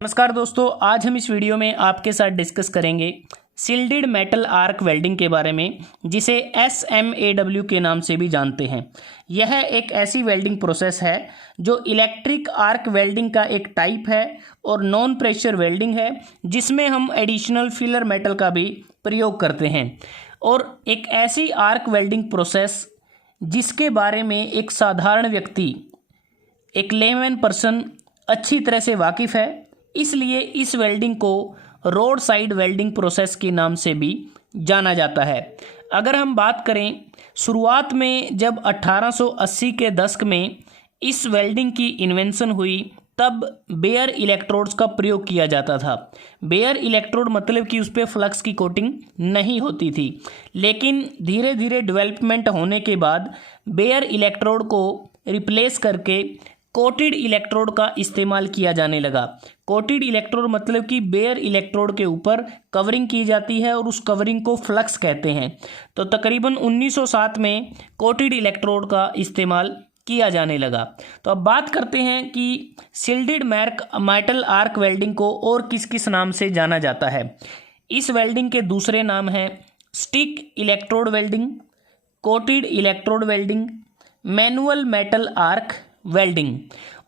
नमस्कार दोस्तों, आज हम इस वीडियो में आपके साथ डिस्कस करेंगे शिल्डेड मेटल आर्क वेल्डिंग के बारे में, जिसे SMAW के नाम से भी जानते हैं। यह एक ऐसी वेल्डिंग प्रोसेस है जो इलेक्ट्रिक आर्क वेल्डिंग का एक टाइप है और नॉन प्रेशर वेल्डिंग है, जिसमें हम एडिशनल फिलर मेटल का भी प्रयोग करते हैं। और एक ऐसी आर्क वेल्डिंग प्रोसेस जिसके बारे में एक साधारण व्यक्ति, एक लेमैन पर्सन अच्छी तरह से वाकिफ़ है, इसलिए इस वेल्डिंग को रोड साइड वेल्डिंग प्रोसेस के नाम से भी जाना जाता है। अगर हम बात करें शुरुआत में, जब 1880 के दशक में इस वेल्डिंग की इन्वेंशन हुई, तब बेयर इलेक्ट्रोड्स का प्रयोग किया जाता था। बेयर इलेक्ट्रोड मतलब कि उस पर फ्लक्स की कोटिंग नहीं होती थी, लेकिन धीरे धीरे डेवलपमेंट होने के बाद बेयर इलेक्ट्रोड को रिप्लेस करके कोटेड इलेक्ट्रोड का इस्तेमाल किया जाने लगा। कोटेड इलेक्ट्रोड मतलब कि बेयर इलेक्ट्रोड के ऊपर कवरिंग की जाती है और उस कवरिंग को फ्लक्स कहते हैं। तो तकरीबन 1907 में कोटेड इलेक्ट्रोड का इस्तेमाल किया जाने लगा। तो अब बात करते हैं कि शिल्डेड मेटल आर्क वेल्डिंग को और किस किस नाम से जाना जाता है। इस वेल्डिंग के दूसरे नाम हैं stick electrode welding, coated electrode welding, manual metal arc welding.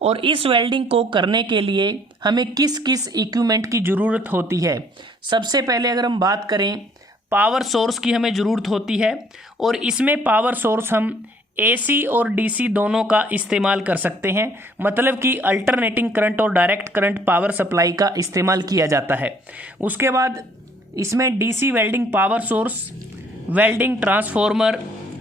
और इस वेल्डिंग को करने के लिए हमें किस किस इक्विपमेंट की ज़रूरत होती है। सबसे पहले अगर हम बात करें, पावर सोर्स की हमें ज़रूरत होती है, और इसमें पावर सोर्स हम AC और DC दोनों का इस्तेमाल कर सकते हैं। मतलब कि अल्टरनेटिंग करंट और डायरेक्ट करंट पावर सप्लाई का इस्तेमाल किया जाता है। उसके बाद इसमें DC welding power source, welding transformer,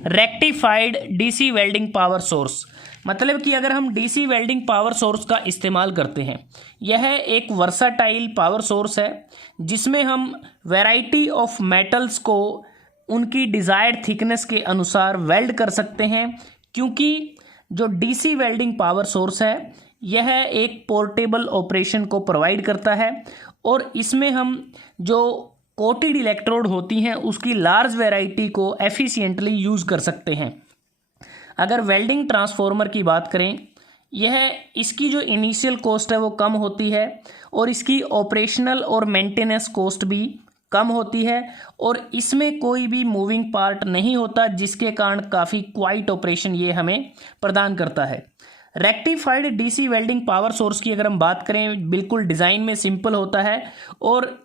rectified DC welding power source. मतलब कि अगर हम DC वेल्डिंग पावर सोर्स का इस्तेमाल करते हैं, यह एक वर्साटाइल पावर सोर्स है जिसमें हम वैरायटी ऑफ मेटल्स को उनकी डिज़ायर्ड थिकनेस के अनुसार वेल्ड कर सकते हैं। क्योंकि जो DC वेल्डिंग पावर सोर्स है, यह एक पोर्टेबल ऑपरेशन को प्रोवाइड करता है, और इसमें हम जो कोटेड इलेक्ट्रोड होती हैं उसकी लार्ज वैरायटी को एफिशिएंटली यूज़ कर सकते हैं। अगर वेल्डिंग ट्रांसफॉर्मर की बात करें, यह इसकी जो इनिशियल कॉस्ट है वो कम होती है, और इसकी ऑपरेशनल और मेंटेनेंस कॉस्ट भी कम होती है, और इसमें कोई भी मूविंग पार्ट नहीं होता, जिसके कारण काफ़ी क्वाइट ऑपरेशन ये हमें प्रदान करता है। Rectified DC welding power source की अगर हम बात करें, बिल्कुल डिज़ाइन में सिंपल होता है, और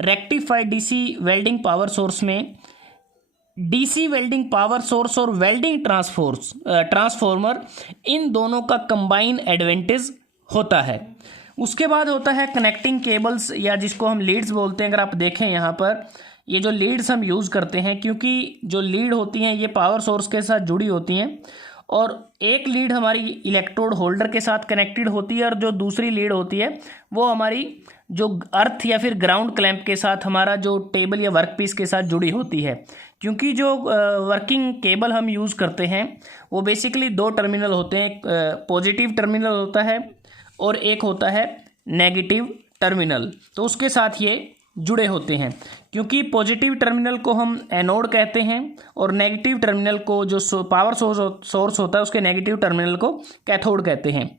rectified DC welding power source में DC वेल्डिंग पावर सोर्स और वेल्डिंग ट्रांसफॉर्मर, इन दोनों का कंबाइन एडवांटेज होता है। उसके बाद होता है कनेक्टिंग केबल्स, या जिसको हम लीड्स बोलते हैं। अगर आप देखें यहाँ पर, ये जो लीड्स हम यूज़ करते हैं, क्योंकि जो लीड होती हैं ये पावर सोर्स के साथ जुड़ी होती हैं, और एक लीड हमारी इलेक्ट्रोड होल्डर के साथ कनेक्टेड होती है, और जो दूसरी लीड होती है वो हमारी जो अर्थ या फिर ग्राउंड क्लैंप के साथ, हमारा जो टेबल या वर्क पीस के साथ जुड़ी होती है। क्योंकि जो वर्किंग केबल हम यूज़ करते हैं वो बेसिकली दो टर्मिनल होते हैं, एक पॉजिटिव टर्मिनल होता है और एक होता है नेगेटिव टर्मिनल। तो उसके साथ ये जुड़े होते हैं, क्योंकि पॉजिटिव टर्मिनल को हम एनोड कहते हैं, और नेगेटिव टर्मिनल को, जो पावर सोर्स होता है, उसके नेगेटिव टर्मिनल को कैथोड कहते हैं।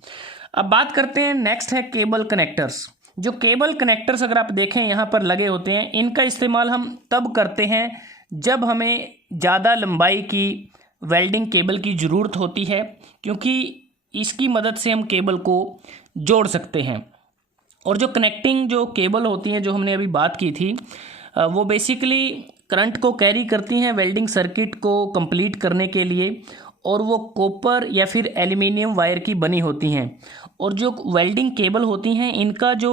अब बात करते हैं, नेक्स्ट है केबल कनेक्टर्स। जो केबल कनेक्टर्स अगर आप देखें यहाँ पर लगे होते हैं, इनका इस्तेमाल हम तब करते हैं जब हमें ज़्यादा लंबाई की वेल्डिंग केबल की ज़रूरत होती है, क्योंकि इसकी मदद से हम केबल को जोड़ सकते हैं। और जो कनेक्टिंग जो केबल होती हैं, जो हमने अभी बात की थी, वो बेसिकली करंट को कैरी करती हैं वेल्डिंग सर्किट को कंप्लीट करने के लिए, और वो कॉपर या फिर एल्युमिनियम वायर की बनी होती हैं। और जो वेल्डिंग केबल होती हैं, इनका जो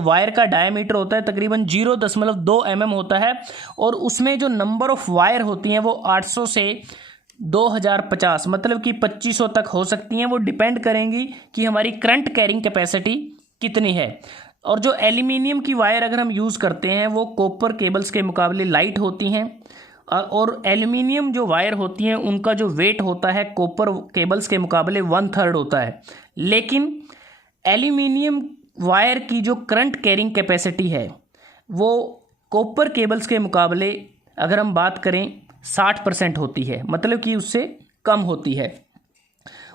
वायर का डायमीटर होता है तकरीबन 0.2 mm होता है, और उसमें जो नंबर ऑफ़ वायर होती हैं वो 800 से 2050, मतलब कि 2500 तक हो सकती हैं। वो डिपेंड करेंगी कि हमारी करंट कैरिंग कैपेसिटी कितनी है। और जो एल्युमिनियम की वायर अगर हम यूज़ करते हैं, वो कॉपर केबल्स के मुकाबले लाइट होती हैं, और एल्युमिनियम जो वायर होती हैं उनका जो वेट होता है कॉपर केबल्स के मुकाबले 1/3 होता है। लेकिन एल्युमिनियम वायर की जो करंट कैरिंग कैपेसिटी है वो कॉपर केबल्स के मुकाबले, अगर हम बात करें, 60% होती है, मतलब कि उससे कम होती है।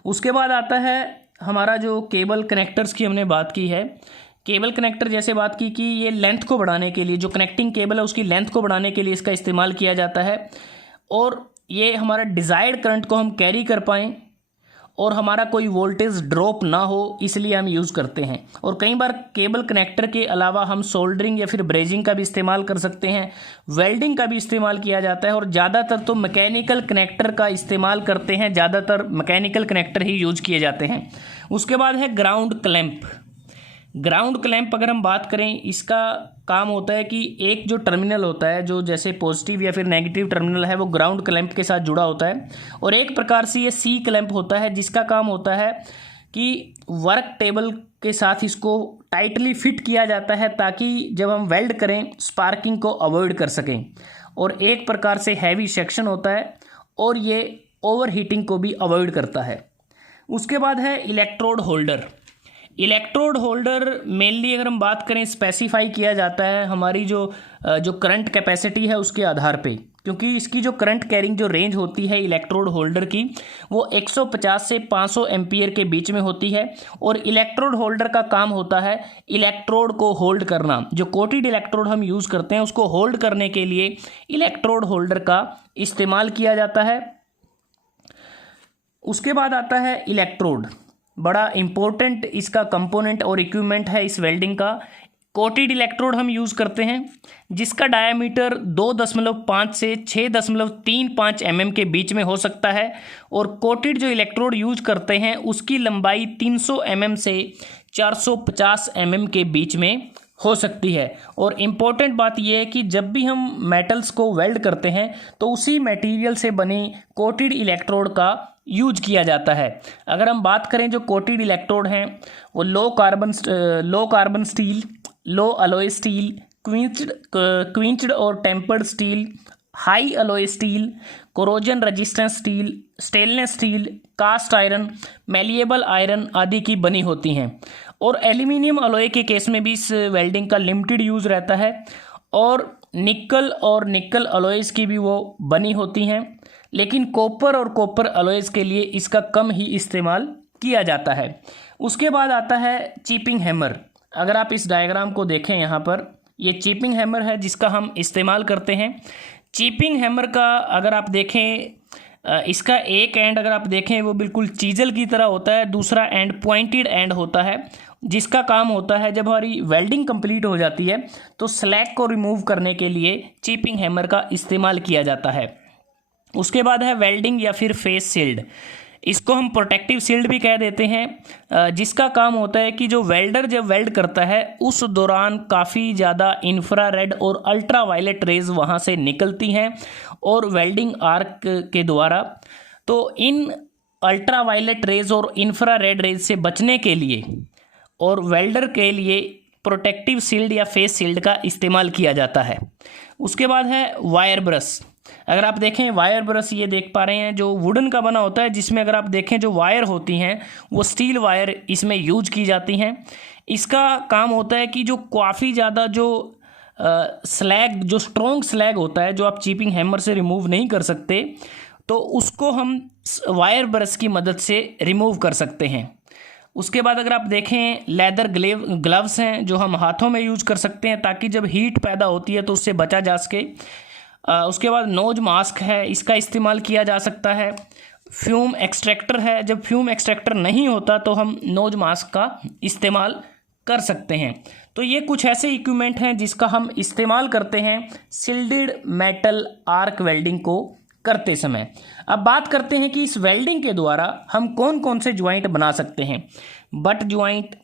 उसके बाद आता है हमारा जो केबल कनेक्टर्स की हमने बात की है, केबल कनेक्टर जैसे बात की कि ये लेंथ को बढ़ाने के लिए, जो कनेक्टिंग केबल है उसकी लेंथ को बढ़ाने के लिए इसका इस्तेमाल किया जाता है, और ये हमारा डिज़ायर्ड करंट को हम कैरी कर पाएँ और हमारा कोई वोल्टेज ड्रॉप ना हो, इसलिए हम यूज़ करते हैं। और कई बार केबल कनेक्टर के अलावा हम सोल्डरिंग या फिर ब्रेजिंग का भी इस्तेमाल कर सकते हैं, वेल्डिंग का भी इस्तेमाल किया जाता है, और ज़्यादातर तो मैकेनिकल कनेक्टर का इस्तेमाल करते हैं, ज़्यादातर मैकेनिकल कनेक्टर ही यूज किए जाते हैं। उसके बाद है ग्राउंड क्लैंप। ग्राउंड क्लैंप अगर हम बात करें, इसका काम होता है कि एक जो टर्मिनल होता है, जो जैसे पॉजिटिव या फिर नेगेटिव टर्मिनल है, वो ग्राउंड क्लैंप के साथ जुड़ा होता है, और एक प्रकार से ये सी क्लैंप होता है, जिसका काम होता है कि वर्क टेबल के साथ इसको टाइटली फिट किया जाता है ताकि जब हम वेल्ड करें स्पार्किंग को अवॉइड कर सकें। और एक प्रकार से हैवी सेक्शन होता है और ये ओवर हीटिंग को भी अवॉइड करता है। उसके बाद है electrode holder. Electrode holder mainly अगर हम बात करें, स्पेसिफाई किया जाता है हमारी जो करंट कैपेसिटी है उसके आधार पे, क्योंकि इसकी जो करंट कैरिंग जो रेंज होती है इलेक्ट्रोड होल्डर की, वो 150 से 500 एम्पियर के बीच में होती है। और इलेक्ट्रोड होल्डर का काम होता है इलेक्ट्रोड को होल्ड करना। जो कोटेड इलेक्ट्रोड हम यूज़ करते हैं उसको होल्ड करने के लिए इलेक्ट्रोड होल्डर का इस्तेमाल किया जाता है। उसके बाद आता है इलेक्ट्रोड, बड़ा इम्पोर्टेंट इसका कंपोनेंट और इक्विपमेंट है इस वेल्डिंग का। कोटेड इलेक्ट्रोड हम यूज़ करते हैं जिसका डायामीटर 2.5 से 6.35 mm के बीच में हो सकता है, और कोटेड जो इलेक्ट्रोड यूज करते हैं उसकी लंबाई 300 mm से 450 mm के बीच में हो सकती है। और इम्पॉर्टेंट बात यह है कि जब भी हम मेटल्स को वेल्ड करते हैं तो उसी मटेरियल से बने कोटेड इलेक्ट्रोड का यूज किया जाता है। अगर हम बात करें जो कोटेड इलेक्ट्रोड हैं वो low carbon steel, low alloy steel, quenched और tempered steel, high alloy steel, corrosion resistance steel, stainless steel, cast iron, malleable iron आदि की बनी होती हैं। और एल्यूमिनियम अलॉय के केस में भी इस वेल्डिंग का लिमिटेड यूज़ रहता है, और निकल अलॉयज़ की भी वो बनी होती हैं, लेकिन कॉपर और कॉपर अलॉयज़ के लिए इसका कम ही इस्तेमाल किया जाता है। उसके बाद आता है चिपिंग हैमर। अगर आप इस डायग्राम को देखें, यहाँ पर ये चिपिंग हैमर है जिसका हम इस्तेमाल करते हैं। चिपिंग हैमर का अगर आप देखें, इसका एक एंड अगर आप देखें वो बिल्कुल चीजल की तरह होता है, दूसरा एंड पॉइंटेड एंड होता है, जिसका काम होता है जब हमारी वेल्डिंग कंप्लीट हो जाती है तो स्लैग को रिमूव करने के लिए चिपिंग हैमर का इस्तेमाल किया जाता है। उसके बाद है वेल्डिंग या फिर फेस शील्ड। इसको हम प्रोटेक्टिव शील्ड भी कह देते हैं, जिसका काम होता है कि जो वेल्डर जब वेल्ड करता है उस दौरान काफ़ी ज़्यादा इंफ्रारेड और अल्ट्रा वायलेट रेज वहाँ से निकलती हैं और वेल्डिंग आर्क के द्वारा, तो इन अल्ट्रा वायलेट रेज और इंफ्रारेड रेज से बचने के लिए और वेल्डर के लिए प्रोटेक्टिव शील्ड या फेस शील्ड का इस्तेमाल किया जाता है। उसके बाद है वायर ब्रश। अगर आप देखें वायर ब्रश, ये देख पा रहे हैं जो वुडन का बना होता है, जिसमें अगर आप देखें जो वायर होती हैं वो स्टील वायर इसमें यूज की जाती हैं। इसका काम होता है कि जो काफ़ी ज़्यादा जो स्लैग, जो स्ट्रॉन्ग स्लैग होता है जो आप चिपिंग हैमर से रिमूव नहीं कर सकते, तो उसको हम वायर ब्रश की मदद से रिमूव कर सकते हैं। उसके बाद अगर आप देखें लेदर ग्लव्स हैं जो हम हाथों में यूज कर सकते हैं ताकि जब हीट पैदा होती है तो उससे बचा जा सके। उसके बाद नोज मास्क है, इसका इस्तेमाल किया जा सकता है। फ्यूम एक्सट्रैक्टर है, जब फ्यूम एक्सट्रैक्टर नहीं होता तो हम नोज मास्क का इस्तेमाल कर सकते हैं। तो ये कुछ ऐसे इक्विपमेंट हैं जिसका हम इस्तेमाल करते हैं शिल्डेड मेटल आर्क वेल्डिंग को करते समय। अब बात करते हैं कि इस वेल्डिंग के द्वारा हम कौन कौन से ज्वाइंट बना सकते हैं। Butt joint,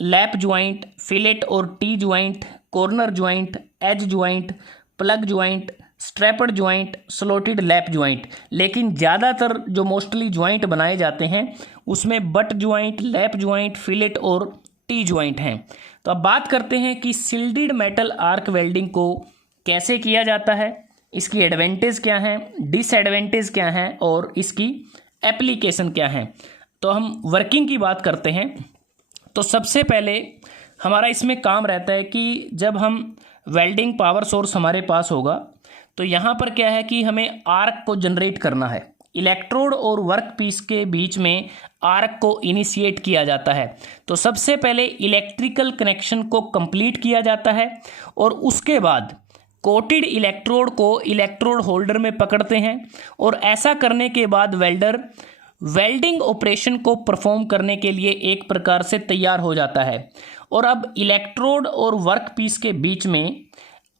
lap joint, fillet और T joint, corner joint, edge joint, plug joint, strapped joint, slotted lap joint. लेकिन ज़्यादातर जो मोस्टली ज्वाइंट बनाए जाते हैं उसमें butt joint, lap joint, fillet और टी ज्वाइंट हैं। तो अब बात करते हैं कि शिल्डेड मेटल आर्क वेल्डिंग को कैसे किया जाता है, इसकी एडवांटेज क्या हैं, डिसएडवांटेज क्या हैं और इसकी एप्लीकेशन क्या है। तो हम वर्किंग की बात करते हैं। तो सबसे पहले हमारा इसमें काम रहता है कि जब हम वेल्डिंग पावर सोर्स हमारे पास होगा तो यहाँ पर क्या है कि हमें आर्क को जनरेट करना है। इलेक्ट्रोड और वर्क पीस के बीच में आर्क को इनिशिएट किया जाता है। तो सबसे पहले इलेक्ट्रिकल कनेक्शन को कंप्लीट किया जाता है और उसके बाद कोटेड इलेक्ट्रोड को इलेक्ट्रोड होल्डर में पकड़ते हैं और ऐसा करने के बाद वेल्डर वेल्डिंग ऑपरेशन को परफॉर्म करने के लिए एक प्रकार से तैयार हो जाता है। और अब इलेक्ट्रोड और वर्क पीस के बीच में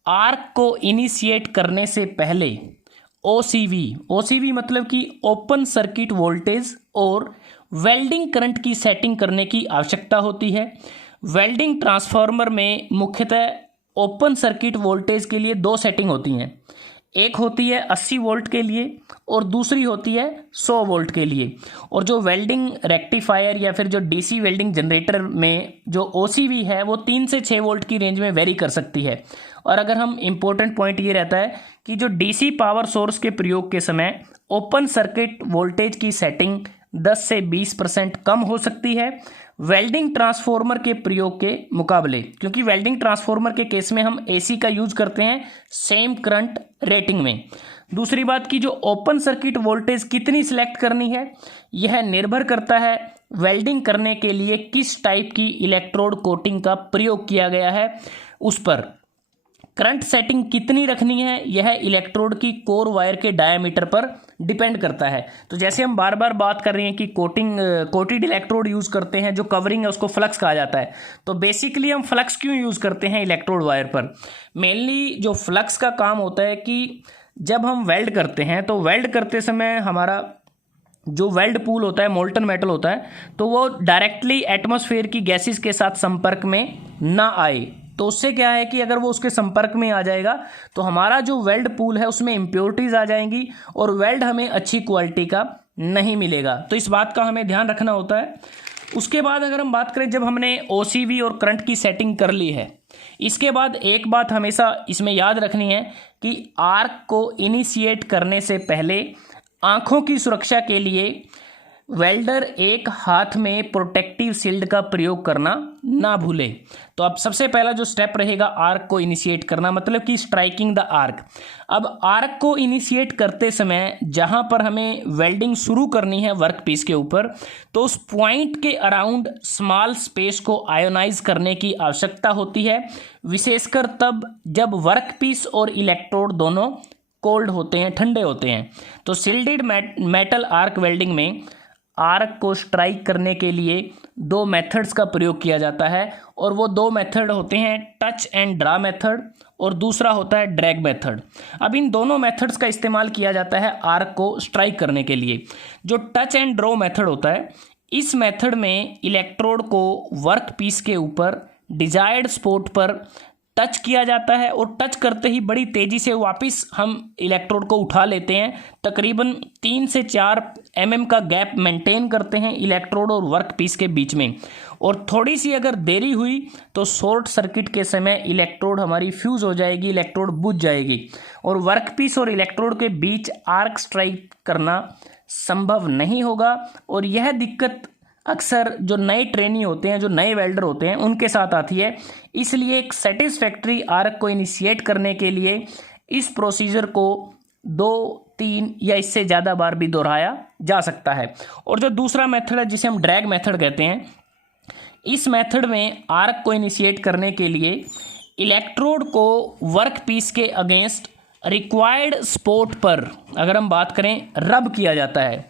आर्क को इनिशिएट करने से पहले ओसीवी मतलब कि ओपन सर्किट वोल्टेज और वेल्डिंग करंट की सेटिंग करने की आवश्यकता होती है। वेल्डिंग ट्रांसफार्मर में मुख्यतः ओपन सर्किट वोल्टेज के लिए दो सेटिंग होती हैं, एक होती है 80 वोल्ट के लिए और दूसरी होती है 100 वोल्ट के लिए। और जो वेल्डिंग रेक्टिफायर या फिर जो डीसी वेल्डिंग जनरेटर में जो ओसीवी है वो 3 से 6 वोल्ट की रेंज में वेरी कर सकती है। और अगर हम इम्पोर्टेंट पॉइंट ये रहता है कि जो डीसी पावर सोर्स के प्रयोग के समय ओपन सर्किट वोल्टेज की सेटिंग 10 से 20% कम हो सकती है वेल्डिंग ट्रांसफार्मर के प्रयोग के मुकाबले, क्योंकि वेल्डिंग ट्रांसफार्मर के केस में हम एसी का यूज करते हैं सेम करंट रेटिंग में। दूसरी बात की जो ओपन सर्किट वोल्टेज कितनी सिलेक्ट करनी है यह निर्भर करता है वेल्डिंग करने के लिए किस टाइप की इलेक्ट्रोड कोटिंग का प्रयोग किया गया है उस पर। करंट सेटिंग कितनी रखनी है यह इलेक्ट्रोड की कोर वायर के डायामीटर पर डिपेंड करता है। तो जैसे हम बार बार बात कर रहे हैं कि कोटेड इलेक्ट्रोड यूज़ करते हैं, जो कवरिंग है उसको फ्लक्स कहा जाता है। तो बेसिकली हम फ्लक्स क्यों यूज़ करते हैं इलेक्ट्रोड वायर पर? मेनली जो फ्लक्स का काम होता है कि जब हम वेल्ड करते हैं तो वेल्ड करते समय हमारा जो वेल्ड पूल होता है मोल्टन मेटल होता है तो वो डायरेक्टली एटमॉस्फेयर की गैसेस के साथ संपर्क में ना आए। तो उससे क्या है कि अगर वो उसके संपर्क में आ जाएगा तो हमारा जो वेल्ड पूल है उसमें इम्प्योरिटीज़ आ जाएंगी और वेल्ड हमें अच्छी क्वालिटी का नहीं मिलेगा। तो इस बात का हमें ध्यान रखना होता है। उसके बाद अगर हम बात करें जब हमने ओसीवी और करंट की सेटिंग कर ली है, इसके बाद एक बात हमेशा इसमें याद रखनी है कि आर्क को इनिशिएट करने से पहले आँखों की सुरक्षा के लिए वेल्डर एक हाथ में प्रोटेक्टिव शील्ड का प्रयोग करना ना भूले। तो अब सबसे पहला जो स्टेप रहेगा आर्क को इनिशिएट करना, मतलब कि स्ट्राइकिंग द आर्क। अब आर्क को इनिशिएट करते समय जहां पर हमें वेल्डिंग शुरू करनी है वर्क पीस के ऊपर, तो उस पॉइंट के अराउंड स्मॉल स्पेस को आयोनाइज करने की आवश्यकता होती है, विशेषकर तब जब वर्क पीस और इलेक्ट्रोड दोनों कोल्ड होते हैं, ठंडे होते हैं। तो शिल्डेड मेटल आर्क वेल्डिंग में आर्क को स्ट्राइक करने के लिए दो मेथड्स का प्रयोग किया जाता है और वो दो मेथड होते हैं टच एंड ड्रा मेथड और दूसरा होता है ड्रैग मेथड। अब इन दोनों मेथड्स का इस्तेमाल किया जाता है आर्क को स्ट्राइक करने के लिए। जो टच एंड ड्रॉ मेथड होता है, इस मेथड में इलेक्ट्रोड को वर्क पीस के ऊपर डिजायर्ड स्पॉट पर टच किया जाता है और टच करते ही बड़ी तेज़ी से वापस हम इलेक्ट्रोड को उठा लेते हैं। तकरीबन 3 से 4 mm का गैप मेंटेन करते हैं इलेक्ट्रोड और वर्क पीस के बीच में। और थोड़ी सी अगर देरी हुई तो शॉर्ट सर्किट के समय इलेक्ट्रोड हमारी फ्यूज़ हो जाएगी, इलेक्ट्रोड बुझ जाएगी और वर्क पीस और इलेक्ट्रोड के बीच आर्क स्ट्राइक करना संभव नहीं होगा। और यह दिक्कत अक्सर जो नए ट्रेनी होते हैं, जो नए वेल्डर होते हैं, उनके साथ आती है। इसलिए एक सेटिस्फैक्ट्री आर्क को इनिशिएट करने के लिए इस प्रोसीजर को 2, 3 या इससे ज़्यादा बार भी दोहराया जा सकता है। और जो दूसरा मेथड है जिसे हम ड्रैग मेथड कहते हैं, इस मेथड में आर्क को इनिशिएट करने के लिए इलेक्ट्रोड को वर्क पीस के अगेंस्ट रिक्वायर्ड स्पॉट पर, अगर हम बात करें, रब किया जाता है,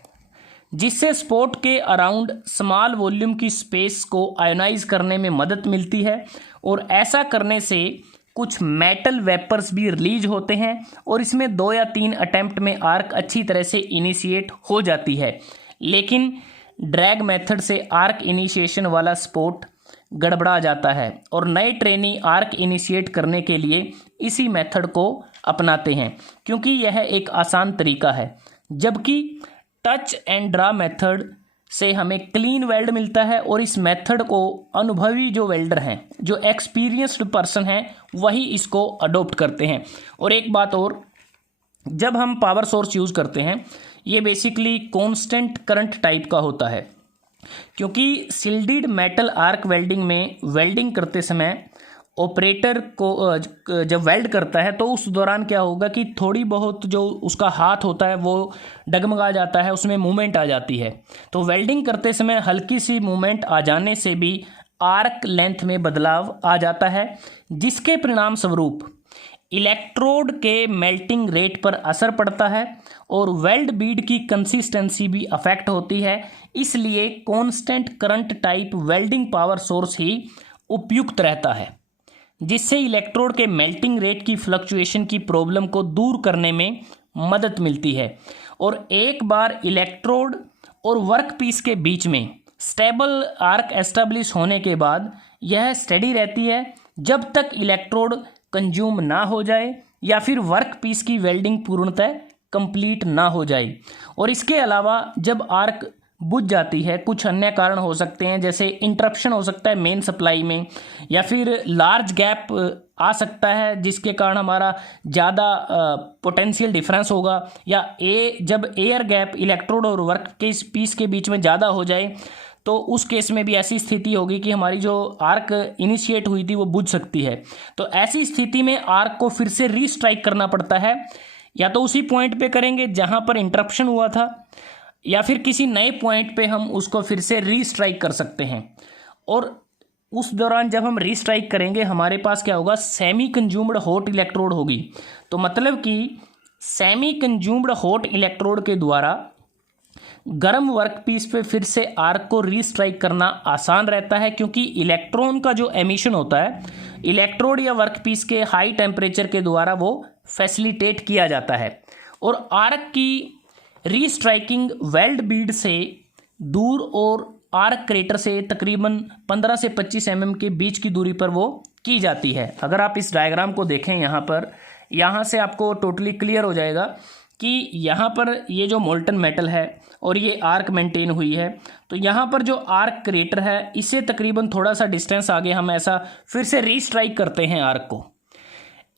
जिससे स्पॉट के अराउंड स्मॉल वॉल्यूम की स्पेस को आयोनाइज करने में मदद मिलती है। और ऐसा करने से कुछ मेटल वेपर्स भी रिलीज होते हैं और इसमें 2 या 3 अटेम्प्ट में आर्क अच्छी तरह से इनिशिएट हो जाती है। लेकिन ड्रैग मेथड से आर्क इनिशिएशन वाला स्पॉट गड़बड़ा जाता है और नए ट्रेनी आर्क इनिशिएट करने के लिए इसी मेथड को अपनाते हैं क्योंकि यह एक आसान तरीका है। जबकि टच एंड ड्रा मेथड से हमें क्लीन वेल्ड मिलता है और इस मेथड को अनुभवी जो वेल्डर हैं, जो एक्सपीरियंस्ड पर्सन हैं, वही इसको अडोप्ट करते हैं। और एक बात और, जब हम पावर सोर्स यूज़ करते हैं ये बेसिकली कांस्टेंट करंट टाइप का होता है, क्योंकि शिल्डेड मेटल आर्क वेल्डिंग में वेल्डिंग करते समय ऑपरेटर को जब वेल्ड करता है तो उस दौरान क्या होगा कि थोड़ी बहुत जो उसका हाथ होता है वो डगमगा जाता है, उसमें मूवमेंट आ जाती है। तो वेल्डिंग करते समय हल्की सी मूवमेंट आ जाने से भी आर्क लेंथ में बदलाव आ जाता है, जिसके परिणाम स्वरूप इलेक्ट्रोड के मेल्टिंग रेट पर असर पड़ता है और वेल्ड बीड की कंसिस्टेंसी भी अफेक्ट होती है। इसलिए constant current type welding power source ही उपयुक्त रहता है, जिससे इलेक्ट्रोड के मेल्टिंग रेट की फ्लक्चुएशन की प्रॉब्लम को दूर करने में मदद मिलती है। और एक बार इलेक्ट्रोड और वर्कपीस के बीच में स्टेबल आर्क एस्टेब्लिश होने के बाद यह स्टेडी रहती है जब तक इलेक्ट्रोड कंज्यूम ना हो जाए या फिर वर्कपीस की वेल्डिंग पूर्णतः कंप्लीट ना हो जाए। और इसके अलावा जब आर्क बुझ जाती है, कुछ अन्य कारण हो सकते हैं, जैसे इंटरप्शन हो सकता है मेन सप्लाई में, या फिर लार्ज गैप आ सकता है जिसके कारण हमारा ज़्यादा पोटेंशियल डिफरेंस होगा, या जब एयर गैप इलेक्ट्रोड और वर्क के पीस के बीच में ज़्यादा हो जाए तो उस केस में भी ऐसी स्थिति होगी कि हमारी जो आर्क इनिशिएट हुई थी वो बुझ सकती है। तो ऐसी स्थिति में आर्क को फिर से रीस्ट्राइक करना पड़ता है, या तो उसी पॉइंट पे करेंगे जहाँ पर इंटरप्शन हुआ था, या फिर किसी नए पॉइंट पे हम उसको फिर से रीस्ट्राइक कर सकते हैं। और उस दौरान जब हम रीस्ट्राइक करेंगे हमारे पास क्या होगा, सेमी कंज्यूम्ड हॉट इलेक्ट्रोड होगी। तो मतलब कि सेमी कंज्यूम्ड हॉट इलेक्ट्रोड के द्वारा गर्म वर्कपीस पे फिर से आर्क को रीस्ट्राइक करना आसान रहता है, क्योंकि इलेक्ट्रॉन का जो एमिशन होता है इलेक्ट्रोड या वर्कपीस के हाई टेम्परेचर के द्वारा वो फैसिलिटेट किया जाता है। और आर्क की रीस्ट्राइकिंग वेल्ड बीड से दूर और आर्क क्रेटर से तकरीबन 15 से 25 mm के बीच की दूरी पर वो की जाती है। अगर आप इस डायग्राम को देखें यहाँ से आपको टोटली क्लियर हो जाएगा कि यहाँ पर ये जो मोल्टन मेटल है और ये आर्क मेंटेन हुई है, तो यहाँ पर जो आर्क क्रेटर है इससे तकरीबन थोड़ा सा डिस्टेंस आगे हम ऐसा फिर से रीस्ट्राइक करते हैं आर्क को।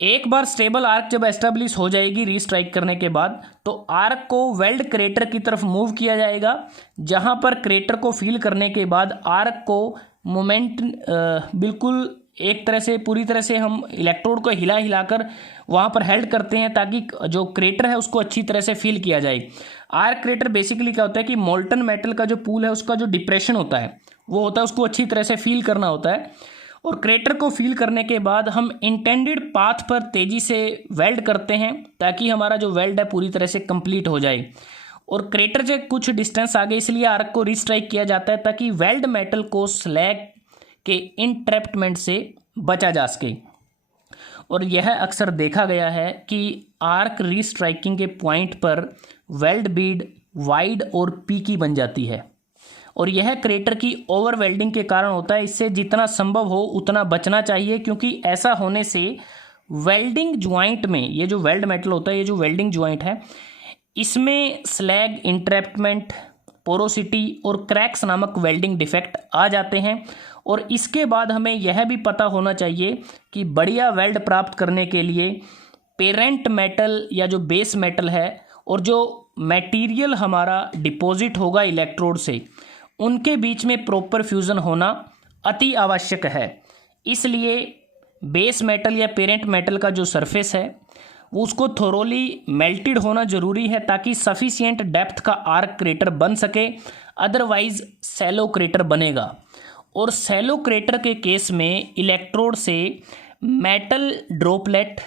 एक बार स्टेबल आर्क जब एस्टेब्लिश हो जाएगी रीस्ट्राइक करने के बाद, तो आर्क को वेल्ड क्रेटर की तरफ मूव किया जाएगा, जहाँ पर क्रेटर को फील करने के बाद आर्क को मोमेंट बिल्कुल एक तरह से पूरी तरह से हम इलेक्ट्रोड को हिला हिलाकर वहाँ पर हेल्ड करते हैं ताकि जो क्रेटर है उसको अच्छी तरह से फील किया जाए। आर्क क्रेटर बेसिकली क्या होता है कि मोल्टन मेटल का जो पूल है उसका जो डिप्रेशन होता है वो होता है, उसको अच्छी तरह से फील करना होता है। और क्रेटर को फील करने के बाद हम इंटेंडेड पाथ पर तेज़ी से वेल्ड करते हैं ताकि हमारा जो वेल्ड है पूरी तरह से कंप्लीट हो जाए। और क्रेटर से कुछ डिस्टेंस आगे इसलिए आर्क को रीस्ट्राइक किया जाता है ताकि वेल्ड मेटल को स्लैग के इंट्रैप्टमेंट से बचा जा सके। और यह अक्सर देखा गया है कि आर्क रीस्ट्राइकिंग के पॉइंट पर वेल्ड बीड वाइड और पीकी बन जाती है, और यह क्रेटर की ओवर वेल्डिंग के कारण होता है। इससे जितना संभव हो उतना बचना चाहिए, क्योंकि ऐसा होने से वेल्डिंग ज्वाइंट में ये जो वेल्ड मेटल होता है, ये जो वेल्डिंग ज्वाइंट है, इसमें स्लैग, इंट्रैप्टमेंट, पोरोसिटी और क्रैक्स नामक वेल्डिंग डिफेक्ट आ जाते हैं। और इसके बाद हमें यह भी पता होना चाहिए कि बढ़िया वेल्ड प्राप्त करने के लिए पेरेंट मेटल या जो बेस मेटल है और जो मटेरियल हमारा डिपॉजिट होगा इलेक्ट्रोड से, उनके बीच में प्रॉपर फ्यूज़न होना अति आवश्यक है। इसलिए बेस मेटल या पेरेंट मेटल का जो सरफेस है वो उसको थोरोली मेल्टेड होना ज़रूरी है ताकि सफिशिएंट डेप्थ का आर्क क्रेटर बन सके, अदरवाइज सैलो क्रेटर बनेगा। और सैलो क्रेटर के केस में इलेक्ट्रोड से मेटल ड्रॉपलेट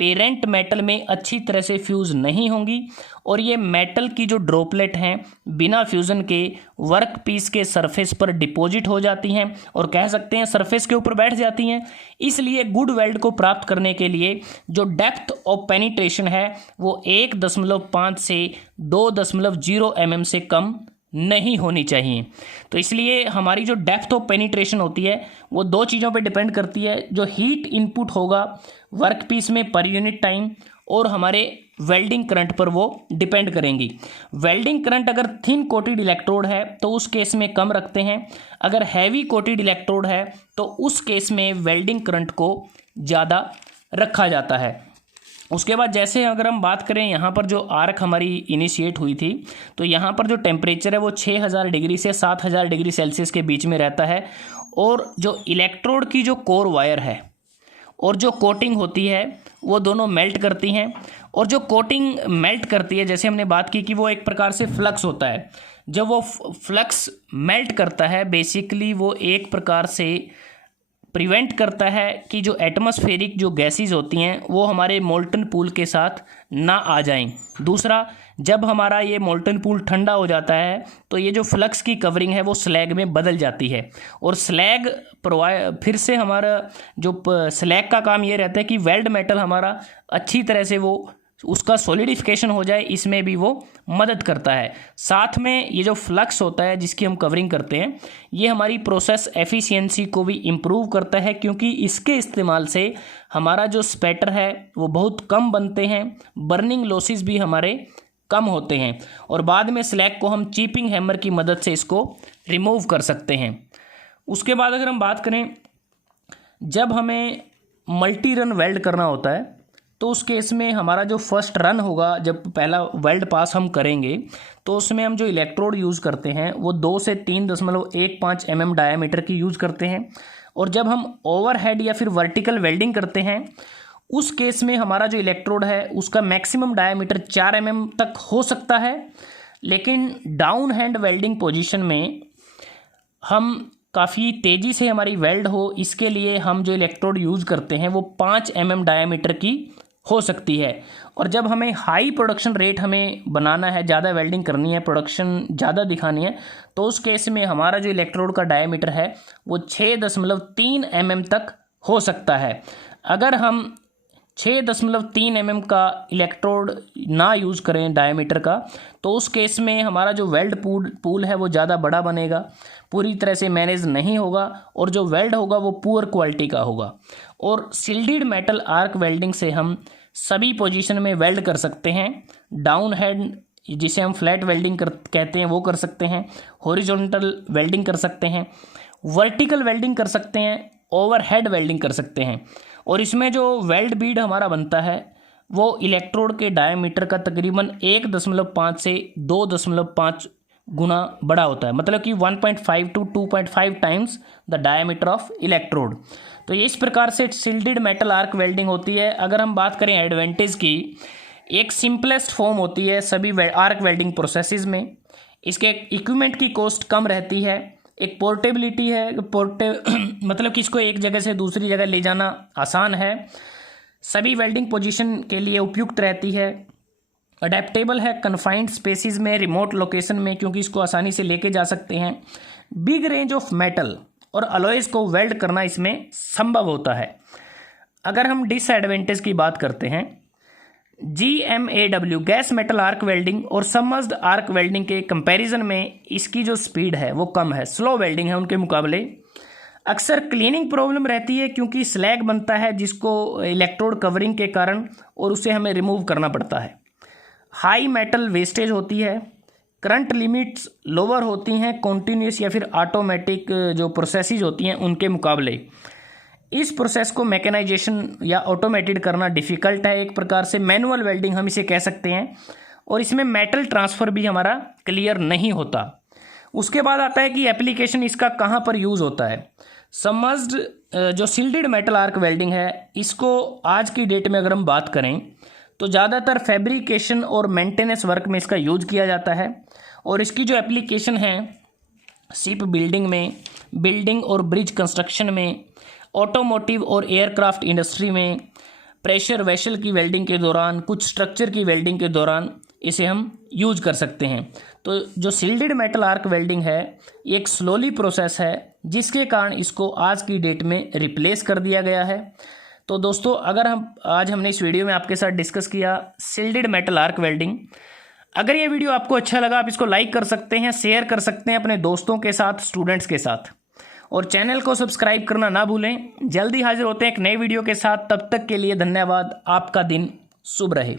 पेरेंट मेटल में अच्छी तरह से फ्यूज़ नहीं होंगी, और ये मेटल की जो ड्रॉपलेट हैं बिना फ्यूज़न के वर्क पीस के सरफेस पर डिपॉजिट हो जाती हैं और कह सकते हैं सरफेस के ऊपर बैठ जाती हैं। इसलिए गुड वेल्ड को प्राप्त करने के लिए जो डेप्थ ऑफ पेनिट्रेशन है वो 1.5 से 2.0 mm से कम नहीं होनी चाहिए। तो इसलिए हमारी जो डेप्थ ऑफ पेनिट्रेशन होती है वो दो चीज़ों पे डिपेंड करती है, जो हीट इनपुट होगा वर्कपीस में पर यूनिट टाइम, और हमारे वेल्डिंग करंट पर वो डिपेंड करेंगी। वेल्डिंग करंट अगर थिन कोटेड इलेक्ट्रोड है तो उस केस में कम रखते हैं, अगर हैवी कोटेड इलेक्ट्रोड है तो उस केस में वेल्डिंग करंट को ज़्यादा रखा जाता है। उसके बाद जैसे अगर हम बात करें यहाँ पर जो आर्क हमारी इनिशिएट हुई थी, तो यहाँ पर जो टेम्परेचर है वो 6000 डिग्री से 7000 डिग्री सेल्सियस के बीच में रहता है, और जो इलेक्ट्रोड की जो कोर वायर है और जो कोटिंग होती है वो दोनों मेल्ट करती हैं। और जो कोटिंग मेल्ट करती है, जैसे हमने बात की कि वो एक प्रकार से फ्लक्स होता है। जब वो फ्लक्स मेल्ट करता है, बेसिकली वो एक प्रकार से प्रिवेंट करता है कि जो एटमॉस्फेरिक जो गैसेस होती हैं वो हमारे मोल्टन पूल के साथ ना आ जाएं। दूसरा, जब हमारा ये मोल्टन पूल ठंडा हो जाता है तो ये जो फ्लक्स की कवरिंग है वो स्लैग में बदल जाती है, और स्लैग फिर से हमारा जो स्लैग का काम ये रहता है कि वेल्ड मेटल हमारा अच्छी तरह से वो उसका सॉलिडिफिकेशन हो जाए, इसमें भी वो मदद करता है। साथ में ये जो फ्लक्स होता है जिसकी हम कवरिंग करते हैं, ये हमारी प्रोसेस एफिशिएंसी को भी इम्प्रूव करता है, क्योंकि इसके इस्तेमाल से हमारा जो स्पैटर है वो बहुत कम बनते हैं, बर्निंग लॉसेस भी हमारे कम होते हैं, और बाद में स्लैग को हम चीपिंग हैमर की मदद से इसको रिमूव कर सकते हैं। उसके बाद अगर हम बात करें, जब हमें मल्टी रन वेल्ड करना होता है तो उस केस में हमारा जो फर्स्ट रन होगा, जब पहला वेल्ड पास हम करेंगे तो उसमें हम जो इलेक्ट्रोड यूज़ करते हैं वो 2 से 3.15 mm डायमीटर की यूज़ करते हैं। और जब हम ओवरहेड या फिर वर्टिकल वेल्डिंग करते हैं उस केस में हमारा जो इलेक्ट्रोड है उसका मैक्सिमम डायमीटर 4 mm तक हो सकता है। लेकिन डाउन हैंड वेल्डिंग पोजीशन में हम काफ़ी तेज़ी से हमारी वेल्ड हो, इसके लिए हम जो इलेक्ट्रोड यूज़ करते हैं वो 5 mm डायमीटर की हो सकती है। और जब हमें हाई प्रोडक्शन रेट हमें बनाना है, ज़्यादा वेल्डिंग करनी है, प्रोडक्शन ज़्यादा दिखानी है, तो उस केस में हमारा जो इलेक्ट्रोड का डायमीटर है वो 6.3 mm तक हो सकता है। अगर हम 6.3 mm का इलेक्ट्रोड ना यूज़ करें डायमीटर का, तो उस केस में हमारा जो वेल्ड पूल है वो ज़्यादा बड़ा बनेगा, पूरी तरह से मैनेज नहीं होगा, और जो वेल्ड होगा वो पुअर क्वालिटी का होगा। और शिल्डेड मेटल आर्क वेल्डिंग से हम सभी पोजीशन में वेल्ड कर सकते हैं। डाउन हेड, जिसे हम फ्लैट वेल्डिंग कहते हैं, वो कर सकते हैं, हॉरिजॉन्टल वेल्डिंग कर सकते हैं, वर्टिकल वेल्डिंग कर सकते हैं, ओवरहेड वेल्डिंग कर सकते हैं। और इसमें जो वेल्ड बीड हमारा बनता है वो इलेक्ट्रोड के डायमीटर का तकरीबन 1.5 से 2.5 गुना बड़ा होता है, मतलब कि 1.5 to 2.5 times the diameter of electrode. तो ये इस प्रकार से शिल्डेड मेटल आर्क वेल्डिंग होती है। अगर हम बात करें एडवांटेज की, एक सिंपलेस्ट फॉर्म होती है सभी आर्क वेल्डिंग प्रोसेसेस में, इसके इक्विपमेंट की कॉस्ट कम रहती है, एक पोर्टेबिलिटी है, मतलब कि इसको एक जगह से दूसरी जगह ले जाना आसान है, सभी वेल्डिंग पोजीशन के लिए उपयुक्त रहती है, अडेप्टेबल है कन्फाइंड स्पेसिस में, रिमोट लोकेशन में, क्योंकि इसको आसानी से लेके जा सकते हैं, बिग रेंज ऑफ मेटल और अलॉयज़ को वेल्ड करना इसमें संभव होता है। अगर हम डिसएडवांटेज की बात करते हैं, GMAW gas metal arc welding और सबमर्ज्ड आर्क वेल्डिंग के कंपैरिजन में इसकी जो स्पीड है वो कम है, स्लो वेल्डिंग है उनके मुकाबले। अक्सर क्लीनिंग प्रॉब्लम रहती है क्योंकि स्लैग बनता है जिसको इलेक्ट्रोड कवरिंग के कारण, और उसे हमें रिमूव करना पड़ता है। हाई मेटल वेस्टेज होती है, करंट लिमिट्स लोअर होती हैं कॉन्टीन्यूस या फिर ऑटोमेटिक जो प्रोसेसेस होती हैं उनके मुकाबले। इस प्रोसेस को मैकेनाइजेशन या ऑटोमेटेड करना डिफ़िकल्ट है, एक प्रकार से मैनुअल वेल्डिंग हम इसे कह सकते हैं, और इसमें मेटल ट्रांसफ़र भी हमारा क्लियर नहीं होता। उसके बाद आता है कि एप्लीकेशन इसका कहाँ पर यूज़ होता है। सबमर्ज्ड जो शिल्डेड मेटल आर्क वेल्डिंग है, इसको आज की डेट में अगर हम बात करें तो ज़्यादातर फैब्रिकेशन और मेंटेनेंस वर्क में इसका यूज़ किया जाता है, और इसकी जो एप्लीकेशन है शिप बिल्डिंग में, बिल्डिंग और ब्रिज कंस्ट्रक्शन में, ऑटोमोटिव और एयरक्राफ्ट इंडस्ट्री में, प्रेशर वेसल की वेल्डिंग के दौरान, कुछ स्ट्रक्चर की वेल्डिंग के दौरान इसे हम यूज कर सकते हैं। तो जो शिल्डेड मेटल आर्क वेल्डिंग है ये एक स्लोली प्रोसेस है जिसके कारण इसको आज की डेट में रिप्लेस कर दिया गया है। तो दोस्तों, अगर आज हमने इस वीडियो में आपके साथ डिस्कस किया शिल्डेड मेटल आर्क वेल्डिंग। अगर ये वीडियो आपको अच्छा लगा आप इसको लाइक कर सकते हैं, शेयर कर सकते हैं अपने दोस्तों के साथ, स्टूडेंट्स के साथ, और चैनल को सब्सक्राइब करना ना भूलें। जल्दी हाजिर होते हैं एक नए वीडियो के साथ, तब तक के लिए धन्यवाद। आपका दिन शुभ रहे।